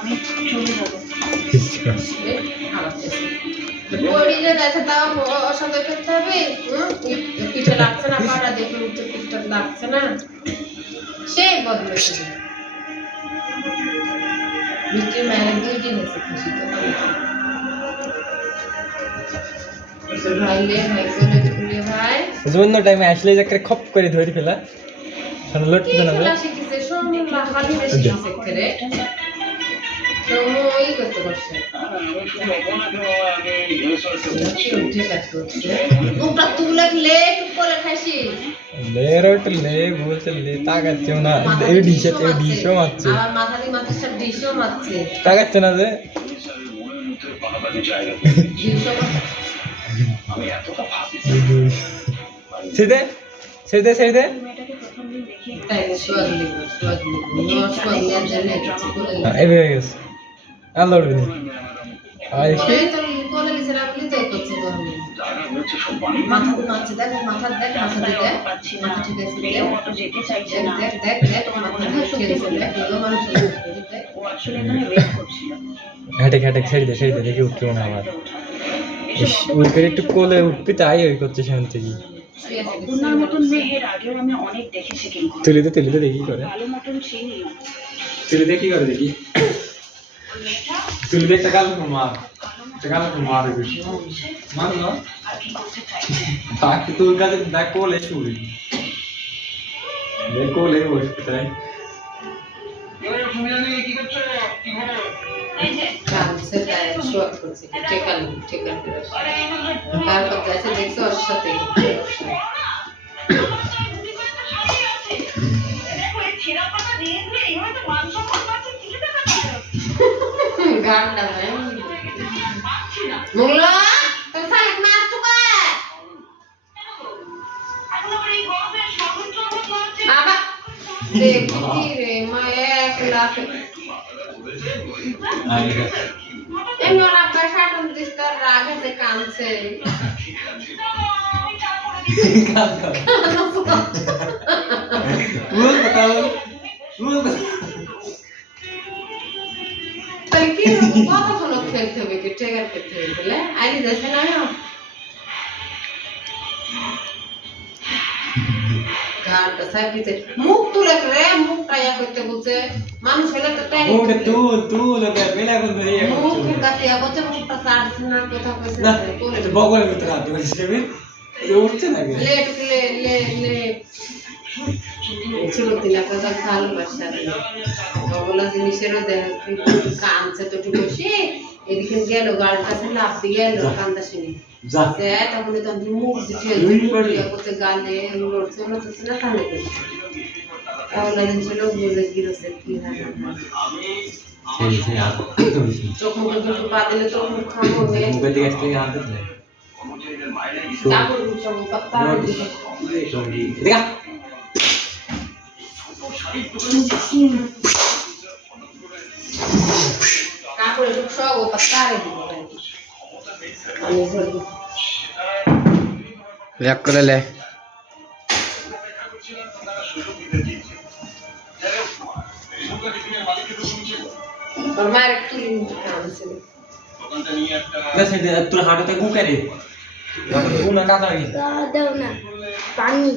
আমি চলে যাবো। বড়িটা গেছে তাও অসাথে করতে হবে। পিঠে লাগছে না, পাটা দেখে উঠছে, পিঠটা লাগছে না, সেই বদলে মিষ্টির মায়ের 2 দিন এসে খুশি তো ভাই ভাই জন্য টাইমে আসলে যাকে খপ করে ধরে ফেলা লট না খেলা শিখেছে সোমলা খালি রে শিখেছে করে সময় করতে পারছে মুখটা তুলে লেট করে খাইছি লেরট লে বলতে লে তাকাচ্ছে না এই ডিশও মারছে আবার মাথা দিয়ে মাথাটা ডিশও মারছে তাকাচ্ছে না যে আমি এতটা ভাবি ছেড়ে দে তাই সোয়াগলি সোয়াগলি জানে কিছু করে এই হয়ে গেছে আর লড়বি না আয় সে এই তো কোলে লিছে না বলি তাই করছে তো আমি মাথা তো মারছে দেখ মাথা দেখ মাথা দিয়ে দেখ মাথা ঠিক আছে দেখ অটো যেতে চাইছে না। দেখ দেখ দেখ মাথা দিয়ে খেলছে দেখ এগুলো মানুষ দেখ ও আসলে এখানে ওয়েট করছিল। হাটে ছেড়ে দে দেখি উঠলো না আবার ওই করে একটু কোলে উঠবি তাই ওই করছে সেখান থেকে ওনার মতন মেয়ের আগেও আমি অনেক দেখেছি, কিন্তু তুলে দে দেখি করে ভালো মতন চিনি না। তুলে দে কি করে দেখি তুলে দে একটা গাল মার বেশি মান না আর কি করতে চাইছে তাকে তোর কাছে দেখ কোলে চুরি দেখ কোলে বসে তাই এই যে কানছে তাই শোয়াত করছে টেকাল তারপর যাইছে দেখছো ওর সাথে গানটা নাই মুগলা তুমি সালেক মার চুকা বাবা দেখ কি রে মা 1 লাখ এমন আপনার সাটন দিস্তার রাগ আছে কানছে বল তাই কি কতক্ষণ খেলতে হবে কি ট্রেগার খেলতে হবে বলে আইডি যাচ্ছে না গানটা সাইডে মুখ তুলে রে মুখটা ইয়া করতে বলছে মানুষ হলে তো তাই ওকে তুই লোকে বেলা কোন ধরে ইয়া করছিস মুখের কাছে ইয়া করছে মুখটা চার্জ না কথা কইছে না এটা বগলের ভিতরে হাত দিয়েছিস আমি এটা উঠছে না কে লে ছিল দিলা কথা ভালো বাসা বগলা জিনিসেরও দেখ কানছে তো ঠিক বসে এদিকে গেল গাড়ির কাছে লাফ দিয়ে গেল কান্দা শুনি যা তখন তো মুখ দিয়ে করতে গালে লড়ছে না তো না কানে তাহলে ছিল বুঝে গিয়েছে কি হয় সেই আর যখন তো পা দিলে তো মুখ খামো হয়ে মুখের দিকে আসতে হাত দিলে তারপর সব পাতা দেখা কাপড়ে সব পাতা রে দিব আমি ধরি ল্যাক করে লে और मार की काम से না সেটা তোর হাঁটুতে গুকে রে গুনা কাটা রে দাও না পানি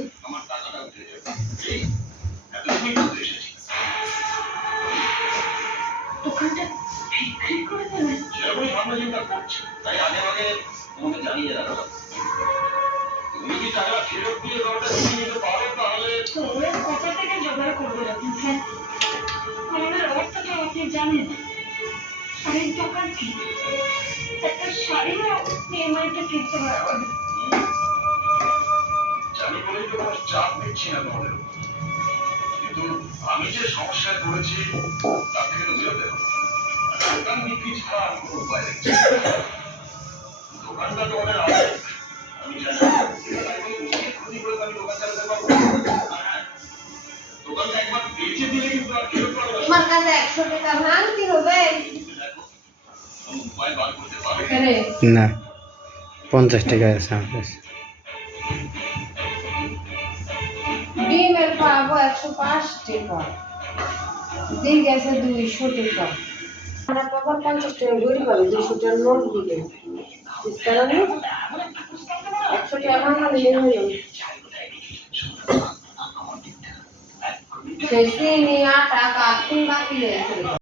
দোকানটা বিক্রি করে দেবে। সেরকমই ভাবনা চিন্তা করছি, তাই আগে আগে তোমাকে জানিয়ে রাখো। তুমি কি টাকা ফেরত দিয়ে দরটা কিনে নিতে পারো তাহলে ওরা কোথা থেকে জোগাড় করবে আপনি? হ্যাঁ, আমাদের অবস্থাটা আপনি জানেন। শাড়ির দোকান কি? একটা শাড়িও EMI-তে কিনতে হয় আমাদের। জানি বলেই তো কোনো চাপ নিচ্ছি না তোমাদের উপর। কিন্তু আমি যে সমস্যায় পড়েছি তার থেকে তো বেরোতে হবে। দোকান বিক্রি ছাড়া আর কোনো উপায় দেখছি না। দোকানটা তোমাদের আগে আমি জানি ক্ষতি করে আমি দোকান চালাতে পারবো দোকানটা একবার বেঁচে দিলে কিন্তু আর ফেরত পাবো না। তোমার কাছে 100 টাকা ভাঙতি হবে উপায় বার করতে পারবে কেরে না 50 টাকা আছে আমার কাছে ডিমের পাবো 105 টাকা দিন গেছে 200 টাকা খারাপ আবার 50 টাকা গড়ি পাবে 200 টাকার নোট দিবে ইস্তারা নেই 100 টাকা ভাঙা নিয়ে হলো সেই চিনি আটা কাপ 3 বাকি লেগেছে